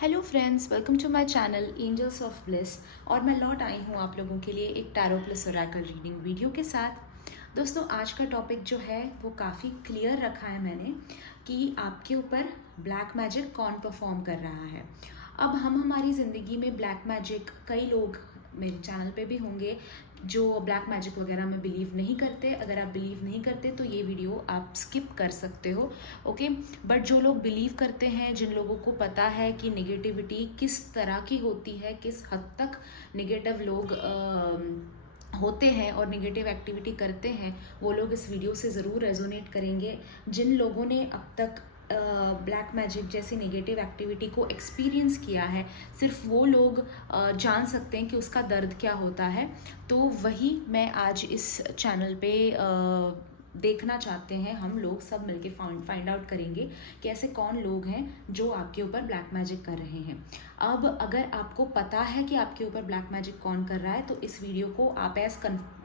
Hello friends, welcome to my channel Angels of Bliss. और मैं लौट आई हूँ आप लोगों के लिए एक tarot plus Oracle reading video के साथ। दोस्तों, आज का टॉपिक जो है वो काफ़ी क्लियर रखा है मैंने कि आपके ऊपर ब्लैक मैजिक कौन परफॉर्म कर रहा है। अब हम हमारी ज़िंदगी में ब्लैक मैजिक, कई लोग मेरे चैनल पे भी होंगे जो ब्लैक मैजिक वगैरह में बिलीव नहीं करते। अगर आप बिलीव नहीं करते तो ये वीडियो आप स्किप कर सकते हो, ओके। बट जो लोग बिलीव करते हैं, जिन लोगों को पता है कि नेगेटिविटी किस तरह की होती है, किस हद तक नेगेटिव लोग होते हैं और नेगेटिव एक्टिविटी करते हैं, वो लोग इस वीडियो से ज़रूर रेजोनेट करेंगे। जिन लोगों ने अब तक ब्लैक मैजिक जैसी नेगेटिव एक्टिविटी को एक्सपीरियंस किया है, सिर्फ वो लोग जान सकते हैं कि उसका दर्द क्या होता है। तो वही मैं आज इस चैनल पे देखना चाहते हैं। हम लोग सब मिलके फाइंड आउट करेंगे कि ऐसे कौन लोग हैं जो आपके ऊपर ब्लैक मैजिक कर रहे हैं। अब अगर आपको पता है कि आपके ऊपर ब्लैक मैजिक कौन कर रहा है, तो इस वीडियो को आप एज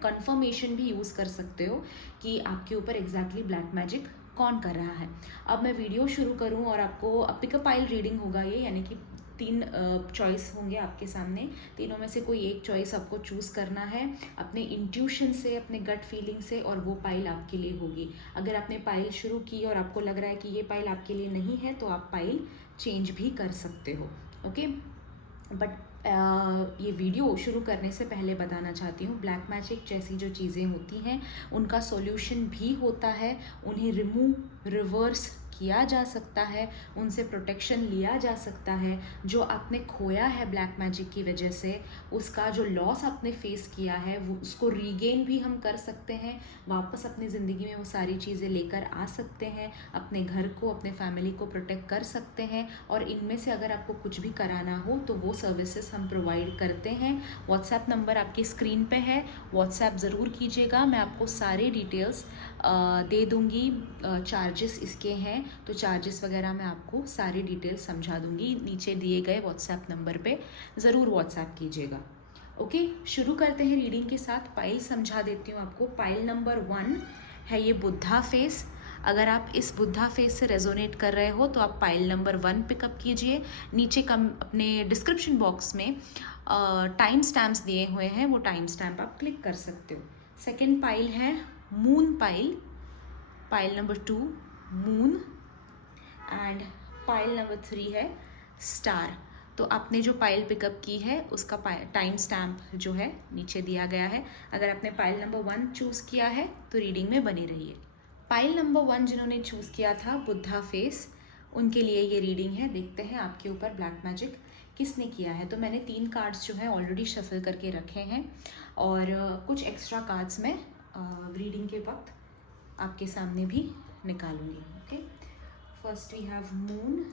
कंफर्मेशन भी यूज़ कर सकते हो कि आपके ऊपर एग्जैक्टली ब्लैक मैजिक कौन कर रहा है। अब मैं वीडियो शुरू करूं और आपको पिकअप पाइल रीडिंग होगा ये, यानी कि 3 चॉइस होंगे आपके सामने। तीनों में से कोई एक चॉइस आपको चूज़ करना है अपने इंट्यूशन से, अपने गट फीलिंग से, और वो पाइल आपके लिए होगी। अगर आपने पाइल शुरू की और आपको लग रहा है कि ये पाइल आपके लिए नहीं है, तो आप पाइल चेंज भी कर सकते हो, ओके। बट ये वीडियो शुरू करने से पहले बताना चाहती हूँ, ब्लैक मैजिक जैसी जो चीज़ें होती हैं उनका सॉल्यूशन भी होता है। उन्हें रिमूव, रिवर्स किया जा सकता है, उनसे प्रोटेक्शन लिया जा सकता है। जो आपने खोया है ब्लैक मैजिक की वजह से, उसका जो लॉस आपने फेस किया है, वो उसको रीगेन भी हम कर सकते हैं। वापस अपनी ज़िंदगी में वो सारी चीज़ें लेकर आ सकते हैं, अपने घर को, अपने फैमिली को प्रोटेक्ट कर सकते हैं। और इनमें से अगर आपको कुछ भी कराना हो तो वो सर्विसेज हम प्रोवाइड करते हैं। व्हाट्सएप नंबर आपकी स्क्रीन पे है, व्हाट्सएप ज़रूर कीजिएगा। मैं आपको सारे डिटेल्स दे दूँगी। चार्जेस इसके हैं तो चार्जेस वगैरह मैं आपको सारी डिटेल्स समझा दूँगी। नीचे दिए गए व्हाट्सएप नंबर पे ज़रूर व्हाट्सएप कीजिएगा, ओके। शुरू करते हैं रीडिंग के साथ। पाइल समझा देती हूँ आपको। पाइल नंबर 1 है ये बुद्धा फेस। अगर आप इस बुद्धा फेस से रेजोनेट कर रहे हो तो आप पाइल नंबर 1 पिकअप कीजिए। नीचे कम अपने डिस्क्रिप्शन बॉक्स में टाइम स्टैम्प्स दिए हुए हैं, वो टाइम स्टैम्प आप क्लिक कर सकते हो। सेकेंड पाइल है moon pile, pile number 2 moon, and pile number 3 है स्टार। तो आपने जो पाइल पिकअप की है उसका टाइम स्टैम्प जो है नीचे दिया गया है। अगर आपने पाइल नंबर 1 चूज़ किया है तो रीडिंग में बने रहिए। पाइल नंबर 1 जिन्होंने चूज़ किया था बुद्धा फेस, उनके लिए ये रीडिंग है। देखते हैं आपके ऊपर ब्लैक मैजिक किसने किया है। तो मैंने 3 कार्ड्स जो है ऑलरेडी शफल करके रखे हैं, और कुछ एक्स्ट्रा कार्ड्स मैं रीडिंग के वक्त आपके सामने भी निकालूंगी, okay. First we have moon,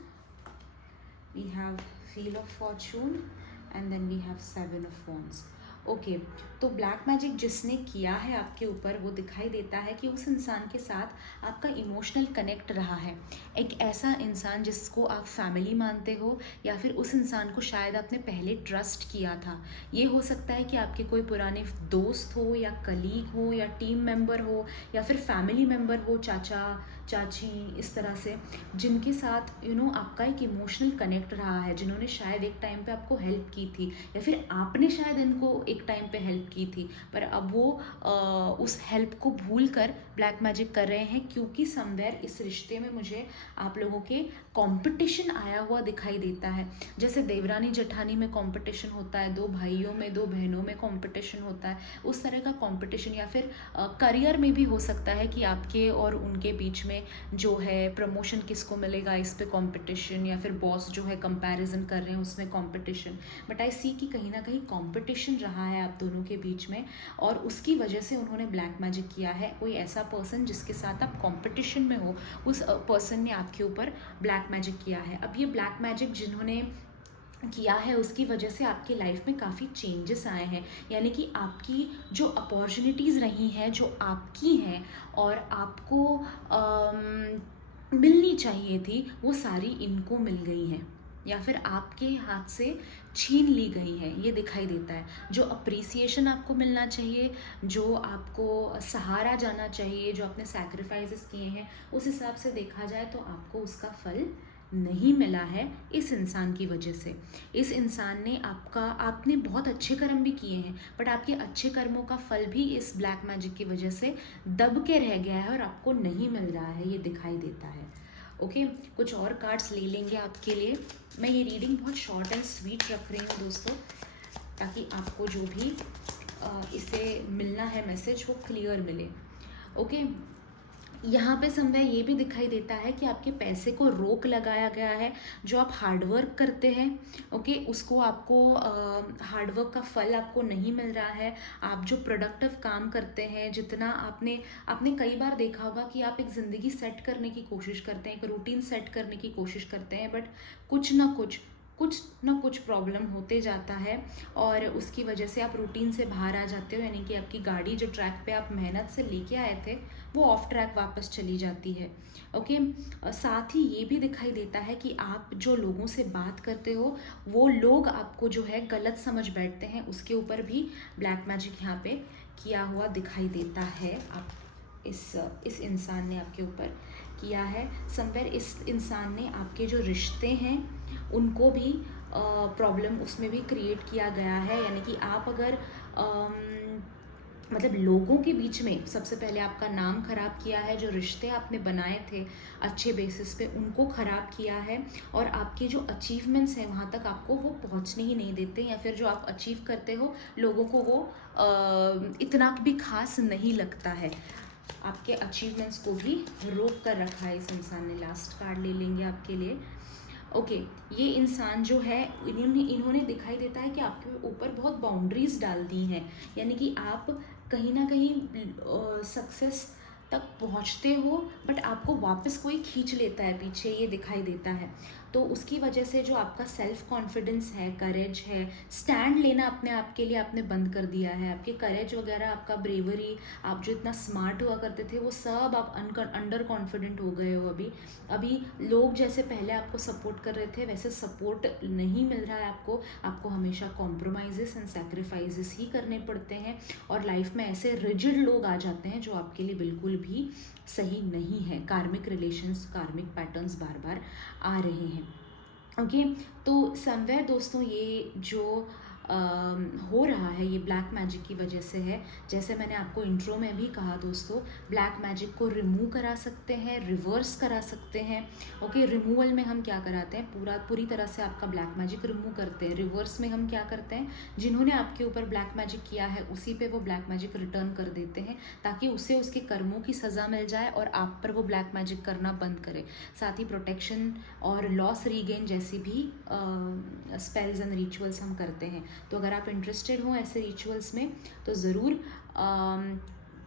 we have wheel of fortune, and then we have 7 of wands, okay. तो ब्लैक मैजिक जिसने किया है आपके ऊपर, वो दिखाई देता है कि उस इंसान के साथ आपका इमोशनल कनेक्ट रहा है। एक ऐसा इंसान जिसको आप फैमिली मानते हो, या फिर उस इंसान को शायद आपने पहले ट्रस्ट किया था। ये हो सकता है कि आपके कोई पुराने दोस्त हो, या कलीग हो, या टीम मेंबर हो, या फिर फैमिली मेंबर हो, चाचा चाची, इस तरह से, जिनके साथ आपका एक इमोशनल कनेक्ट रहा है, जिन्होंने शायद एक टाइम पे आपको हेल्प की थी, या फिर आपने शायद इनको एक टाइम पे हेल्प की थी, पर अब वो उस हेल्प को भूल कर ब्लैक मैजिक कर रहे हैं। क्योंकि समवेयर इस रिश्ते में मुझे आप लोगों के कंपटीशन आया हुआ दिखाई देता है। जैसे देवरानी जेठानी में कंपटीशन होता है, 2 भाइयों में, 2 बहनों में कंपटीशन होता है, उस तरह का कंपटीशन। या फिर करियर में भी हो सकता है कि आपके और उनके बीच में जो है प्रमोशन किसको मिलेगा, इस पे कंपटीशन, या फिर बॉस जो है कंपैरिजन कर रहे हैं, उसमें कंपटीशन। बट आई सी कि कहीं ना कहीं कंपटीशन रहा है आप दोनों के बीच में, और उसकी वजह से उन्होंने ब्लैक मैजिक किया है। कोई ऐसा पर्सन जिसके साथ आप कंपटीशन में हो, उस पर्सन ने आपके ऊपर ब्लैक मैजिक किया है। अब ये ब्लैक मैजिक जिन्होंने किया है उसकी वजह से आपकी लाइफ में काफ़ी चेंजेस आए हैं। यानी कि आपकी जो अपॉर्चुनिटीज़ रही हैं, जो आपकी हैं और आपको मिलनी चाहिए थी, वो सारी इनको मिल गई हैं, या फिर आपके हाथ से छीन ली गई है, ये दिखाई देता है। जो अप्रिसिएशन आपको मिलना चाहिए, जो आपको सहारा जाना चाहिए, जो आपने सैक्रिफाइसेस किए हैं, उस हिसाब से देखा जाए तो आपको उसका फल नहीं मिला है इस इंसान की वजह से। इस इंसान ने आपने बहुत अच्छे कर्म भी किए हैं, बट आपके अच्छे कर्मों का फल भी इस ब्लैक मैजिक की वजह से दब के रह गया है और आपको नहीं मिल रहा है, ये दिखाई देता है। ओके, कुछ और कार्ड्स ले लेंगे आपके लिए। मैं ये रीडिंग बहुत शॉर्ट एंड स्वीट रख रही हूँ दोस्तों, ताकि आपको जो भी इसे मिलना है मैसेज वो क्लियर मिले। ओके, यहाँ पे समय ये भी दिखाई देता है कि आपके पैसे को रोक लगाया गया है। जो आप हार्डवर्क करते हैं, ओके, उसको आपको हार्डवर्क का फल आपको नहीं मिल रहा है। आप जो प्रोडक्टिव काम करते हैं, जितना आपने कई बार देखा होगा कि आप एक ज़िंदगी सेट करने की कोशिश करते हैं, एक रूटीन सेट करने की कोशिश करते हैं, बट कुछ ना कुछ प्रॉब्लम होते जाता है और उसकी वजह से आप रूटीन से बाहर आ जाते हो, यानी कि आपकी गाड़ी जो ट्रैक पे आप मेहनत से लेके आए थे वो ऑफ ट्रैक वापस चली जाती है। ओके, साथ ही ये भी दिखाई देता है कि आप जो लोगों से बात करते हो वो लोग आपको जो है गलत समझ बैठते हैं, उसके ऊपर भी ब्लैक मैजिक यहाँ पे किया हुआ दिखाई देता है। आप इस इंसान ने आपके ऊपर किया है। समवेयर इस इंसान ने आपके जो रिश्ते हैं उनको भी प्रॉब्लम उसमें भी क्रिएट किया गया है, यानी कि आप अगर मतलब लोगों के बीच में सबसे पहले आपका नाम ख़राब किया है। जो रिश्ते आपने बनाए थे अच्छे बेसिस पे उनको ख़राब किया है, और आपके जो अचीवमेंट्स हैं वहाँ तक आपको वो पहुँचने ही नहीं देते, या फिर जो आप अचीव करते हो लोगों को वो इतना भी खास नहीं लगता है। आपके अचीवमेंट्स को भी रोक कर रखा है इस इंसान ने। लास्ट कार्ड ले लेंगे आपके लिए। ओके, ये इंसान जो है इन्होंने दिखाई देता है कि आपके ऊपर बहुत बाउंड्रीज डाल दी हैं, यानी कि आप कहीं ना कहीं सक्सेस तक पहुंचते हो बट आपको वापस कोई खींच लेता है पीछे, ये दिखाई देता है। तो उसकी वजह से जो आपका सेल्फ कॉन्फिडेंस है, करेज है, स्टैंड लेना अपने आप के लिए आपने बंद कर दिया है। आपके करेज वगैरह, आपका ब्रेवरी, आप जो इतना स्मार्ट हुआ करते थे वो सब आप अंडर कॉन्फिडेंट हो गए हो। अभी लोग जैसे पहले आपको सपोर्ट कर रहे थे वैसे सपोर्ट नहीं मिल रहा है आपको हमेशा कॉम्प्रोमाइज़ेस एंड सेक्रीफाइसेस ही करने पड़ते हैं, और लाइफ में ऐसे रिजिड लोग आ जाते हैं जो आपके लिए बिल्कुल भी सही नहीं है। कार्मिक रिलेशंस, कार्मिक पैटर्न्स बार बार आ रहे हैं। ओके, तो समवेयर दोस्तों ये जो हो रहा है ये ब्लैक मैजिक की वजह से है। जैसे मैंने आपको इंट्रो में भी कहा दोस्तों, ब्लैक मैजिक को रिमूव करा सकते हैं, रिवर्स करा सकते हैं। ओके, रिमूवल में हम क्या कराते हैं, पूरी तरह से आपका ब्लैक मैजिक रिमूव करते हैं। रिवर्स में हम क्या करते हैं, जिन्होंने आपके ऊपर ब्लैक मैजिक किया है उसी पे वो ब्लैक मैजिक रिटर्न कर देते हैं, ताकि उसे उसके कर्मों की सज़ा मिल जाए और आप पर वो ब्लैक मैजिक करना बंद करे। साथ ही प्रोटेक्शन और लॉस रीगेन जैसी भी स्पेल्स एंड रिचुअल्स हम करते हैं। तो अगर आप इंटरेस्टेड हो ऐसे रिचुअल्स में तो ज़रूर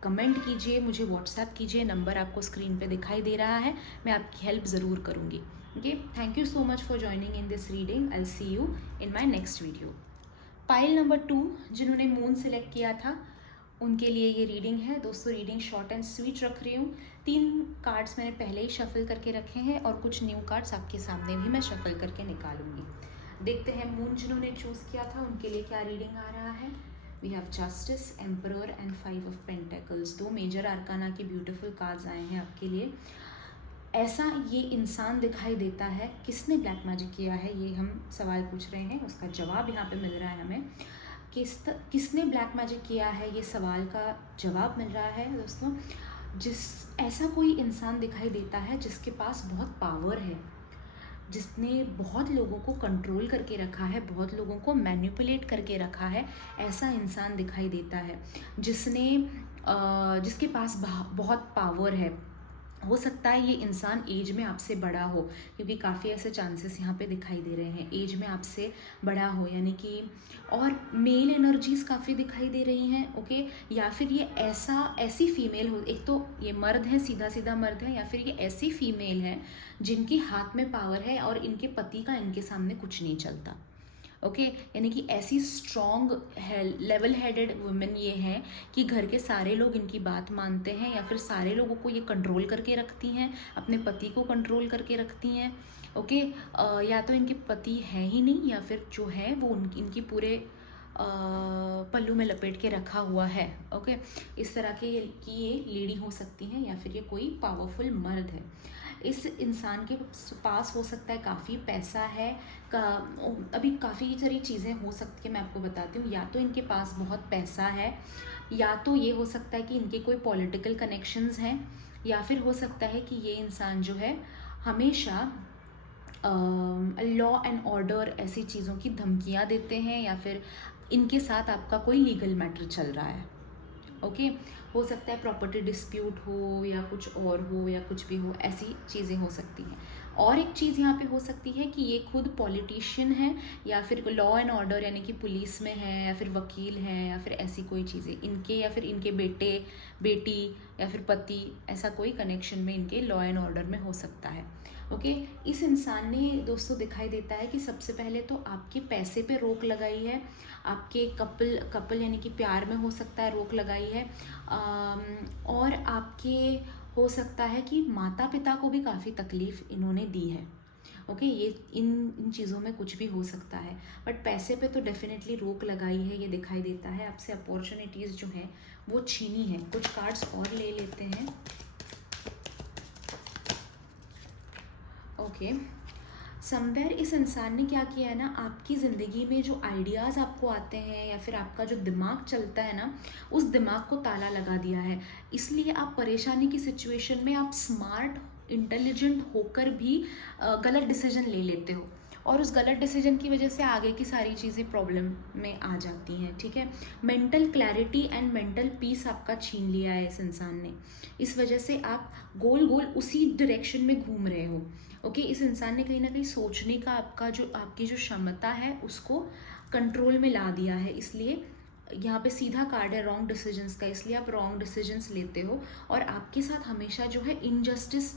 कमेंट कीजिए, मुझे व्हाट्सएप कीजिए, नंबर आपको स्क्रीन पे दिखाई दे रहा है, मैं आपकी हेल्प ज़रूर करूँगी। Okay, thank you so much for joining in this reading. I will see you in my next video. Pile number 2 जिन्होंने मून सेलेक्ट किया था उनके लिए ये रीडिंग है दोस्तों। रीडिंग शॉर्ट एंड स्वीट रख रही हूँ। 3 कार्ड्स मैंने पहले ही शफल करके रखे हैं और कुछ न्यू कार्ड्स आपके सामने भी मैं शफल करके निकालूंगी। देखते हैं मून जिन्होंने चूज़ किया था उनके लिए क्या रीडिंग आ रहा है। We have Justice, Emperor and 5 of Pentacles. 2 major arcana के ब्यूटीफुल कार्ड्स आए हैं आपके लिए। ऐसा ये इंसान दिखाई देता है, किसने ब्लैक मैजिक किया है ये हम सवाल पूछ रहे हैं, उसका जवाब यहाँ पे मिल रहा है हमें। किसने ब्लैक मैजिक किया है ये सवाल का जवाब मिल रहा है दोस्तों। ऐसा कोई इंसान दिखाई देता है जिसके पास बहुत पावर है, जिसने बहुत लोगों को कंट्रोल करके रखा है, बहुत लोगों को मैनिपुलेट करके रखा है। ऐसा इंसान दिखाई देता है जिसके पास बहुत पावर है। हो सकता है ये इंसान एज में आपसे बड़ा हो, क्योंकि काफ़ी ऐसे चांसेस यहाँ पे दिखाई दे रहे हैं। एज में आपसे बड़ा हो, यानी कि और मेल एनर्जीज़ काफ़ी दिखाई दे रही हैं। ओके, या फिर ये ऐसी फीमेल हो, एक तो ये मर्द है, सीधा सीधा मर्द है, या फिर ये ऐसी फीमेल है जिनके हाथ में पावर है और इनके पति का इनके सामने कुछ नहीं चलता। ओके, यानी कि ऐसी स्ट्रॉन्ग लेवल हेडेड वुमेन ये हैं कि घर के सारे लोग इनकी बात मानते हैं, या फिर सारे लोगों को ये कंट्रोल करके रखती हैं, अपने पति को कंट्रोल करके रखती हैं। ओके, या तो इनके पति हैं ही नहीं, या फिर जो है वो इनकी पूरे पल्लू में लपेट के रखा हुआ है। ओके, इस तरह की ये लेडी हो सकती हैं, या फिर ये कोई पावरफुल मर्द है। इस इंसान के पास हो सकता है काफ़ी पैसा है का, अभी काफ़ी सारी चीज़ें हो सकती है, मैं आपको बताती हूँ। या तो इनके पास बहुत पैसा है, या तो ये हो सकता है कि इनके कोई पॉलिटिकल कनेक्शंस हैं, या फिर हो सकता है कि ये इंसान जो है हमेशा लॉ एंड ऑर्डर ऐसी चीज़ों की धमकियाँ देते हैं, या फिर इनके साथ आपका कोई लीगल मैटर चल रहा है। ओके, हो सकता है प्रॉपर्टी डिस्प्यूट हो या कुछ और हो या कुछ भी हो, ऐसी चीज़ें हो सकती हैं। और एक चीज़ यहाँ पे हो सकती है कि ये खुद पॉलिटिशियन है, या फिर लॉ एंड ऑर्डर यानी कि पुलिस में है, या फिर वकील हैं, या फिर ऐसी कोई चीज़ें इनके, या फिर इनके बेटे बेटी या फिर पति, ऐसा कोई कनेक्शन में इनके लॉ एंड ऑर्डर में हो सकता है। ओके, इस इंसान ने दोस्तों दिखाई देता है कि सबसे पहले तो आपके पैसे पे रोक लगाई है, आपके कपल यानी कि प्यार में हो सकता है रोक लगाई है, और आपके हो सकता है कि माता पिता को भी काफ़ी तकलीफ़ इन्होंने दी है। ओके, ये इन चीज़ों में कुछ भी हो सकता है, बट पैसे पे तो डेफिनेटली रोक लगाई है, ये दिखाई देता है। आपसे अपॉर्चुनिटीज़ जो हैं वो छीनी है। कुछ कार्ड्स और ले लेते हैं। ओके, समवेयर इस इंसान ने क्या किया है ना, आपकी ज़िंदगी में जो आइडियाज़ आपको आते हैं या फिर आपका जो दिमाग चलता है ना, उस दिमाग को ताला लगा दिया है। इसलिए आप परेशानी की सिचुएशन में आप स्मार्ट इंटेलिजेंट होकर भी गलत डिसीजन ले लेते हो, और उस गलत डिसीजन की वजह से आगे की सारी चीज़ें प्रॉब्लम में आ जाती हैं। ठीक है, mental clarity and mental peace आपका छीन लिया है इस इंसान ने। इस वजह से आप गोल गोल उसी डायरेक्शन में घूम रहे हो। ओके, इस इंसान ने कहीं ना कहीं सोचने का आपकी जो क्षमता है उसको कंट्रोल में ला दिया है। इसलिए यहाँ पे सीधा कार्ड है रॉन्ग डिसीजंस का, इसलिए आप रॉन्ग डिसीजंस लेते हो, और आपके साथ हमेशा जो है इनजस्टिस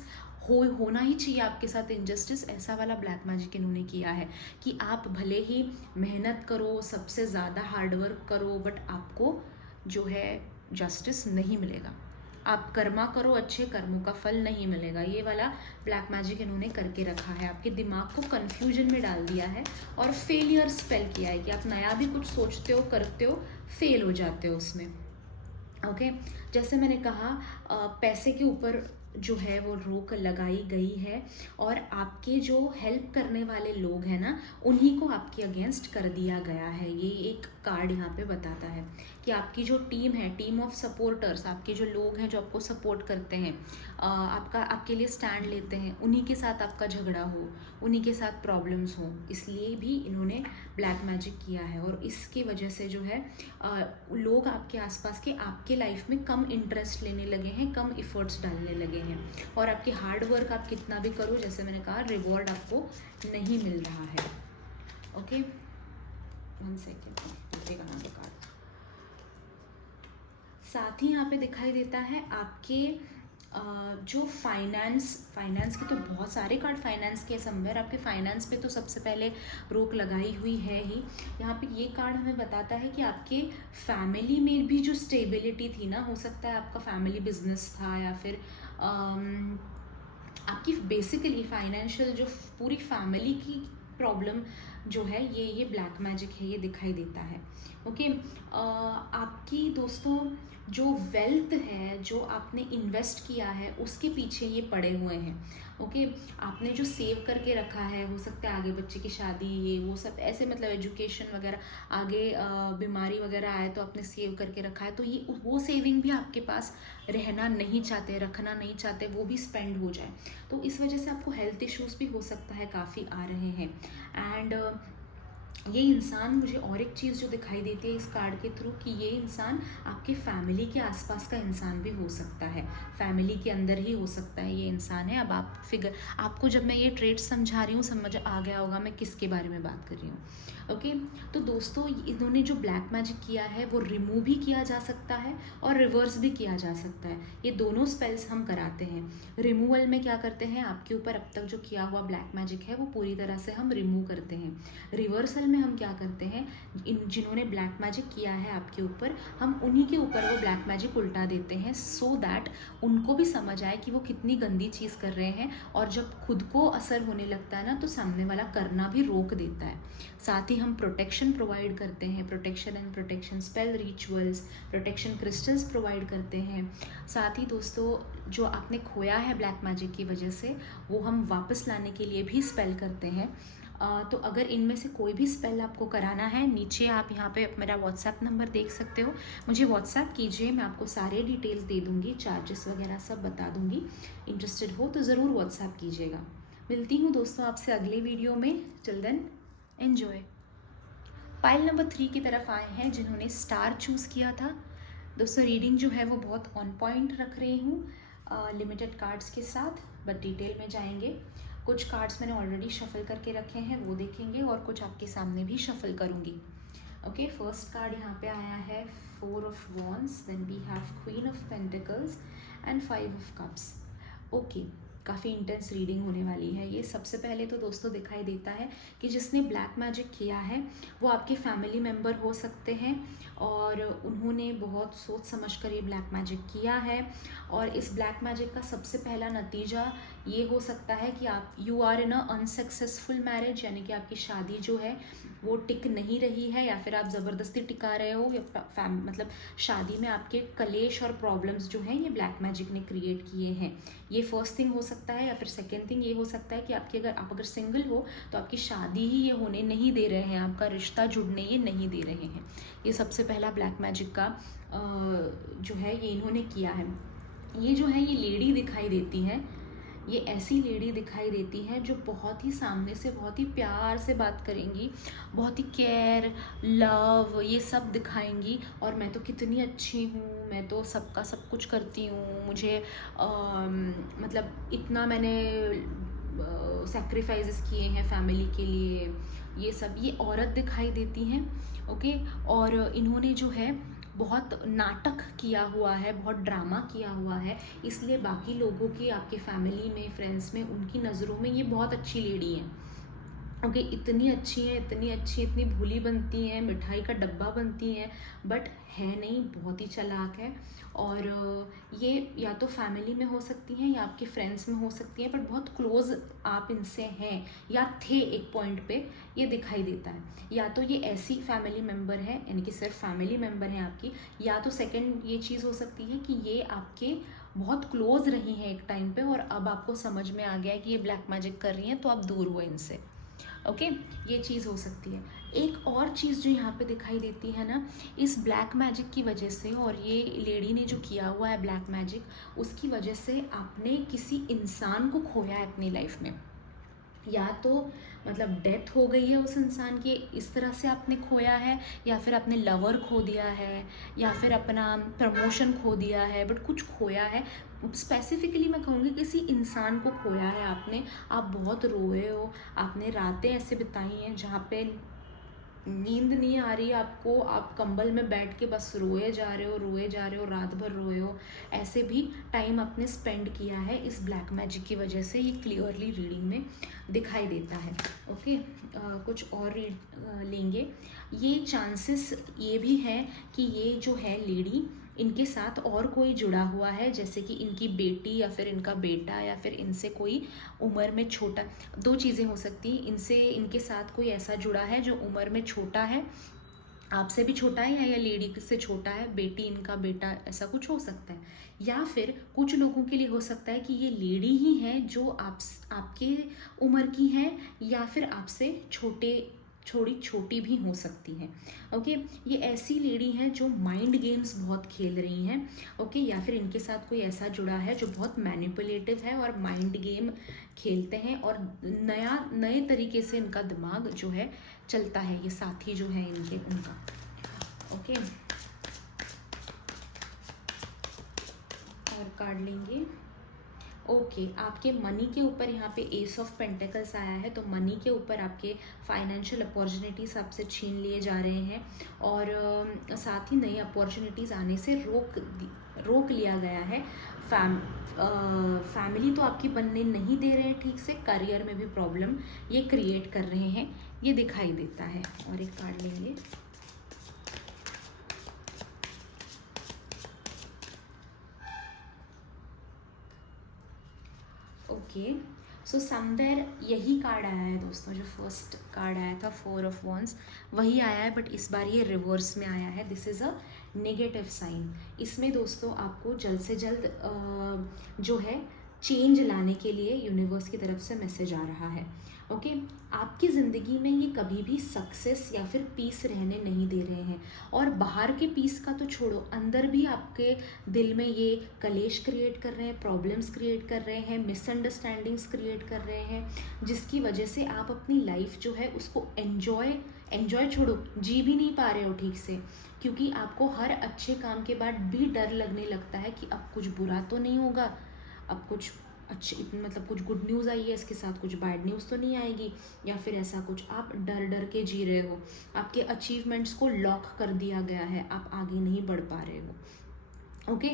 होना ही चाहिए। आपके साथ इनजस्टिस, ऐसा वाला ब्लैक मैजिक इन्होंने किया है कि आप भले ही मेहनत करो, सबसे ज़्यादा हार्डवर्क करो, बट आपको जो है जस्टिस नहीं मिलेगा। आप कर्मा करो, अच्छे कर्मों का फल नहीं मिलेगा। ये वाला ब्लैक मैजिक इन्होंने करके रखा है, आपके दिमाग को कन्फ्यूजन में डाल दिया है, और फेलियर स्पेल किया है कि आप नया भी कुछ सोचते हो, करते हो, फेल हो जाते हो उसमें। ओके, जैसे मैंने कहा पैसे के ऊपर जो है वो रोक लगाई गई है, और आपके जो हेल्प करने वाले लोग हैं ना, उन्हीं को आपके अगेंस्ट कर दिया गया है। ये एक कार्ड यहाँ पे बताता है कि आपकी जो टीम है, टीम ऑफ सपोर्टर्स, आपके जो लोग हैं जो आपको सपोर्ट करते हैं, आपके लिए स्टैंड लेते हैं, उन्हीं के साथ आपका झगड़ा हो, उन्हीं के साथ प्रॉब्लम्स हो, इसलिए भी इन्होंने ब्लैक मैजिक किया है। और इसकी वजह से जो है लोग आपके आसपास के आपके लाइफ में कम इंटरेस्ट लेने लगे हैं, कम इफ़र्ट्स डालने लगे हैं, और आपके हार्ड वर्क आप कितना भी करो, जैसे मैंने कहा, रिवॉर्ड आपको नहीं मिल रहा है। ओके, 1 सेकेंड, कहाँ पे कार्ड। साथ ही यहाँ पे दिखाई देता है आपके जो फाइनेंस के तो बहुत सारे कार्ड फाइनेंस के समवेयर, आपके फाइनेंस पे तो सबसे पहले रोक लगाई हुई है ही। यहाँ पे ये कार्ड हमें बताता है कि आपके फैमिली में भी जो स्टेबिलिटी थी ना, हो सकता है आपका फैमिली बिजनेस था, या फिर आपकी बेसिकली फाइनेंशियल जो पूरी फैमिली की प्रॉब्लम जो है, ये ब्लैक मैजिक है, ये दिखाई देता है। ओके, आपकी दोस्तों जो वेल्थ है, जो आपने इन्वेस्ट किया है, उसके पीछे ये पड़े हुए हैं। ओके, आपने जो सेव करके रखा है, हो सकता है आगे बच्चे की शादी, ये वो सब ऐसे, मतलब एजुकेशन वगैरह, आगे बीमारी वगैरह आए तो आपने सेव करके रखा है, तो ये वो सेविंग भी आपके पास रहना नहीं चाहते, रखना नहीं चाहते, वो भी स्पेंड हो जाए। तो इस वजह से आपको हेल्थ इश्यूज़ भी हो सकता है काफ़ी आ रहे हैं। एंड ये इंसान, मुझे और एक चीज़ जो दिखाई देती है इस कार्ड के थ्रू, कि ये इंसान आपके फैमिली के आसपास का इंसान भी हो सकता है, फैमिली के अंदर ही हो सकता है ये इंसान है। अब आपको जब मैं ये ट्रेड समझा रही हूँ, समझ आ गया होगा मैं किसके बारे में बात कर रही हूँ। ओके, तो दोस्तों इन्होंने जो ब्लैक मैजिक किया है वो रिमूव भी किया जा सकता है और रिवर्स भी किया जा सकता है। ये दोनों स्पेल्स हम कराते हैं। रिमूवल में क्या करते हैं, आपके ऊपर अब तक जो किया हुआ ब्लैक मैजिक है वो पूरी तरह से हम रिमूव करते हैं। रिवर्सल में हम क्या करते हैं, जिन्होंने ब्लैक मैजिक किया है आपके ऊपर, हम उन्हीं के ऊपर वो ब्लैक मैजिक उल्टा देते हैं, सो दैट उनको भी समझ आए कि वो कितनी गंदी चीज़ कर रहे हैं। और जब खुद को असर होने लगता है ना, तो सामने वाला करना भी रोक देता है। साथ ही हम प्रोटेक्शन प्रोवाइड करते हैं, protection and protection spell rituals, protection crystals provide करते हैं। साथ ही दोस्तों, जो आपने खोया है ब्लैक मैजिक की वजह से, वो हम वापस लाने के लिए भी स्पेल करते हैं। तो अगर इनमें से कोई भी स्पेल आपको कराना है, नीचे आप यहाँ पे मेरा व्हाट्सएप नंबर देख सकते हो, मुझे व्हाट्सएप कीजिए, मैं आपको सारे डिटेल्स दे दूँगी, चार्जेस वगैरह सब बता दूँगी। इंटरेस्टेड हो तो ज़रूर व्हाट्सएप कीजिएगा। मिलती हूँ दोस्तों आपसे अगले वीडियो में। Till then enjoy. Pile number 3 की तरफ आए हैं जिन्होंने स्टार चूज़ किया था। दोस्तों रीडिंग जो है वो बहुत ऑन पॉइंट रख रही हूँ, लिमिटेड कार्ड्स के साथ, बट डिटेल में जाएंगे। कुछ कार्ड्स मैंने ऑलरेडी शफल करके रखे हैं, वो देखेंगे, और कुछ आपके सामने भी शफल करूँगी। ओके, फर्स्ट कार्ड यहाँ पे आया है 4 of Wands, then we have Queen of Pentacles and 5 of Cups. Okay, काफ़ी इंटेंस रीडिंग होने वाली है ये। सबसे पहले तो दोस्तों दिखाई देता है कि जिसने ब्लैक मैजिक किया है वो आपके फैमिली मेम्बर हो सकते हैं, और उन्होंने बहुत सोच समझ कर ये ब्लैक मैजिक किया है। और इस ब्लैक मैजिक का सबसे पहला नतीजा ये हो सकता है कि आप you are in a unsuccessful marriage, यानी कि आपकी शादी जो है वो टिक नहीं रही है, या फिर आप ज़बरदस्ती टिका रहे हो, या मतलब शादी में आपके कलेश और प्रॉब्लम्स जो हैं ये ब्लैक मैजिक ने क्रिएट किए हैं। ये फर्स्ट थिंग हो सकता है। या फिर सेकेंड थिंग ये हो सकता है कि आपकी अगर सिंगल हो तो आपकी शादी ही ये होने नहीं दे रहे हैं, आपका रिश्ता जुड़ने ये नहीं दे रहे हैं। ये सबसे पहला ब्लैक मैजिक का जो है ये इन्होंने किया है। ये जो है ये लेडी दिखाई देती है, ये ऐसी लेडी दिखाई देती है जो बहुत ही सामने से बहुत ही प्यार से बात करेंगी, बहुत ही केयर, लव, ये सब दिखाएंगी। और मैं तो कितनी अच्छी हूँ, मैं तो सबका सब कुछ करती हूँ, मुझे मतलब इतना मैंने सैक्रिफाइसेस किए हैं फैमिली के लिए, ये सब ये औरत दिखाई देती हैं। ओके, और इन्होंने जो है बहुत नाटक किया हुआ है, बहुत ड्रामा किया हुआ है, इसलिए बाकी लोगों की, आपके फैमिली में, फ्रेंड्स में, उनकी नज़रों में ये बहुत अच्छी लेडी हैं। ओके, इतनी अच्छी हैं, इतनी अच्छी, इतनी भोली बनती हैं, मिठाई का डब्बा बनती हैं, बट है नहीं, बहुत ही चालाक है। और ये या तो फैमिली में हो सकती हैं या आपके फ्रेंड्स में हो सकती हैं, बट बहुत क्लोज आप इनसे हैं या थे एक पॉइंट पे, ये दिखाई देता है। या तो ये ऐसी फैमिली मेम्बर है, यानी कि सिर्फ फैमिली मेम्बर हैं आपकी, या तो सेकंड ये चीज़ हो सकती है कि ये आपके बहुत क्लोज रही हैं एक टाइम पे, और अब आपको समझ में आ गया है कि ये ब्लैक मैजिक कर रही हैं, तो आप दूर हुए इनसे। ओके, ये चीज़ हो सकती है। एक और चीज़ जो यहाँ पे दिखाई देती है ना, इस ब्लैक मैजिक की वजह से, और ये लेडी ने जो किया हुआ है ब्लैक मैजिक, उसकी वजह से आपने किसी इंसान को खोया है अपनी लाइफ में। या तो मतलब डेथ हो गई है उस इंसान की, इस तरह से आपने खोया है, या फिर आपने लवर खो दिया है, या फिर अपना प्रमोशन खो दिया है, बट कुछ खोया है। स्पेसिफिकली मैं कहूँगी किसी इंसान को खोया है आपने। आप बहुत रोए हो, आपने रातें ऐसे बिताई हैं जहाँ पे नींद नहीं आ रही आपको, आप कंबल में बैठ के बस रोए जा रहे हो, रोए जा रहे हो, रात भर रोए हो। ऐसे भी टाइम आपने स्पेंड किया है इस ब्लैक मैजिक की वजह से, ये क्लियरली रीडिंग में दिखाई देता है। ओके, कुछ और लेंगे। ये चांसेस ये भी है कि ये जो है लेडी, इनके साथ और कोई जुड़ा हुआ है, जैसे कि इनकी बेटी या फिर इनका बेटा, या फिर इनसे कोई उम्र में छोटा। दो चीज़ें हो सकती हैं, इनसे इनके साथ कोई ऐसा जुड़ा है जो उम्र में छोटा है, आपसे भी छोटा है, या लेडी से छोटा है, बेटी इनका बेटा, ऐसा कुछ हो सकता है। या फिर कुछ लोगों के लिए हो सकता है कि ये लेडी ही है जो आपके उम्र की है, या फिर आपसे छोटी भी हो सकती हैं। ओके, ये ऐसी लेडी हैं जो माइंड गेम्स बहुत खेल रही हैं। ओके, या फिर इनके साथ कोई ऐसा जुड़ा है जो बहुत मैनिपुलेटिव है और माइंड गेम खेलते हैं, और नए तरीके से इनका दिमाग जो है चलता है, ये साथी जो है उनका। ओके, और कार्ड लेंगे। ओके आपके मनी के ऊपर यहाँ पे एस ऑफ पेंटिकल्स आया है, तो मनी के ऊपर आपके फाइनेंशियल अपॉर्चुनिटीज़ आपसे छीन लिए जा रहे हैं और साथ ही नई अपॉर्चुनिटीज़ आने से रोक लिया गया है। फैमिली तो आपकी बनने नहीं दे रहे हैं ठीक से, करियर में भी प्रॉब्लम ये क्रिएट कर रहे हैं, ये दिखाई देता है। और एक कार्ड लेंगे। ओके सो समवेयर यही कार्ड आया है दोस्तों, जो फर्स्ट कार्ड आया था 4 ऑफ वॉन्ड्स वही आया है, बट इस बार ये रिवर्स में आया है। This is a negative sign. इसमें दोस्तों आपको जल्द से जल्द जो है चेंज लाने के लिए यूनिवर्स की तरफ से मैसेज आ रहा है। ओके आपकी ज़िंदगी में ये कभी भी सक्सेस या फिर पीस रहने नहीं दे रहे हैं। और बाहर के पीस का तो छोड़ो, अंदर भी आपके दिल में ये कलेश क्रिएट कर रहे हैं, प्रॉब्लम्स क्रिएट कर रहे हैं, मिसअंडरस्टैंडिंग्स क्रिएट कर रहे हैं, जिसकी वजह से आप अपनी लाइफ जो है उसको एन्जॉय छोड़ो, जी भी नहीं पा रहे हो ठीक से, क्योंकि आपको हर अच्छे काम के बाद भी डर लगने लगता है कि अब कुछ बुरा तो नहीं होगा, अब कुछ अच्छी मतलब कुछ गुड न्यूज़ आई है, इसके साथ कुछ बैड न्यूज़ तो नहीं आएगी, या फिर ऐसा कुछ आप डर डर के जी रहे हो। आपके अचीवमेंट्स को लॉक कर दिया गया है, आप आगे नहीं बढ़ पा रहे हो। ओके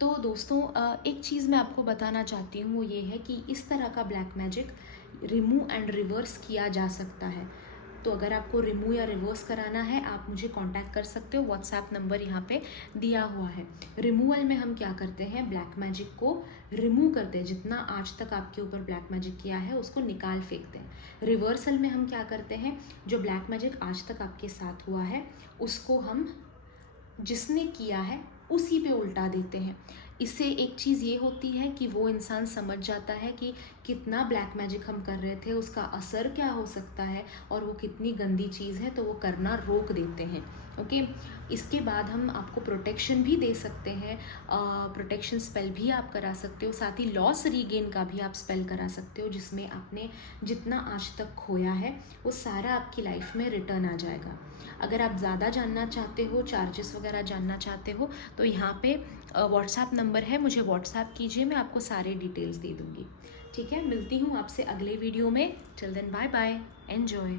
तो दोस्तों एक चीज़ मैं आपको बताना चाहती हूँ, वो ये है कि इस तरह का black magic remove and reverse किया जा सकता है। तो अगर आपको रिमूव या रिवर्स कराना है आप मुझे कांटेक्ट कर सकते हो, व्हाट्सएप नंबर यहाँ पे दिया हुआ है। रिमूवल में हम क्या करते हैं, ब्लैक मैजिक को रिमूव करते हैं, जितना आज तक आपके ऊपर ब्लैक मैजिक किया है उसको निकाल फेंकते हैं। रिवर्सल में हम क्या करते हैं, जो ब्लैक मैजिक आज तक आपके साथ हुआ है उसको हम जिसने किया है उसी पे उल्टा देते हैं। इससे एक चीज़ ये होती है कि वो इंसान समझ जाता है कि कितना ब्लैक मैजिक हम कर रहे थे, उसका असर क्या हो सकता है और वो कितनी गंदी चीज़ है, तो वो करना रोक देते हैं। ओके इसके बाद हम आपको प्रोटेक्शन भी दे सकते हैं, प्रोटेक्शन स्पेल भी आप करा सकते हो, साथ ही लॉस रीगेन का भी आप स्पेल करा सकते हो, जिसमें आपने जितना आज तक खोया है वो सारा आपकी लाइफ में रिटर्न आ जाएगा। अगर आप ज़्यादा जानना चाहते हो, चार्जेस वगैरह जानना चाहते हो, तो यहाँ पे व्हाट्सएप नंबर है, मुझे व्हाट्सएप कीजिए, मैं आपको सारे डिटेल्स दे दूँगी। ठीक है, मिलती हूँ आपसे अगले वीडियो में। Till then bye bye, enjoy.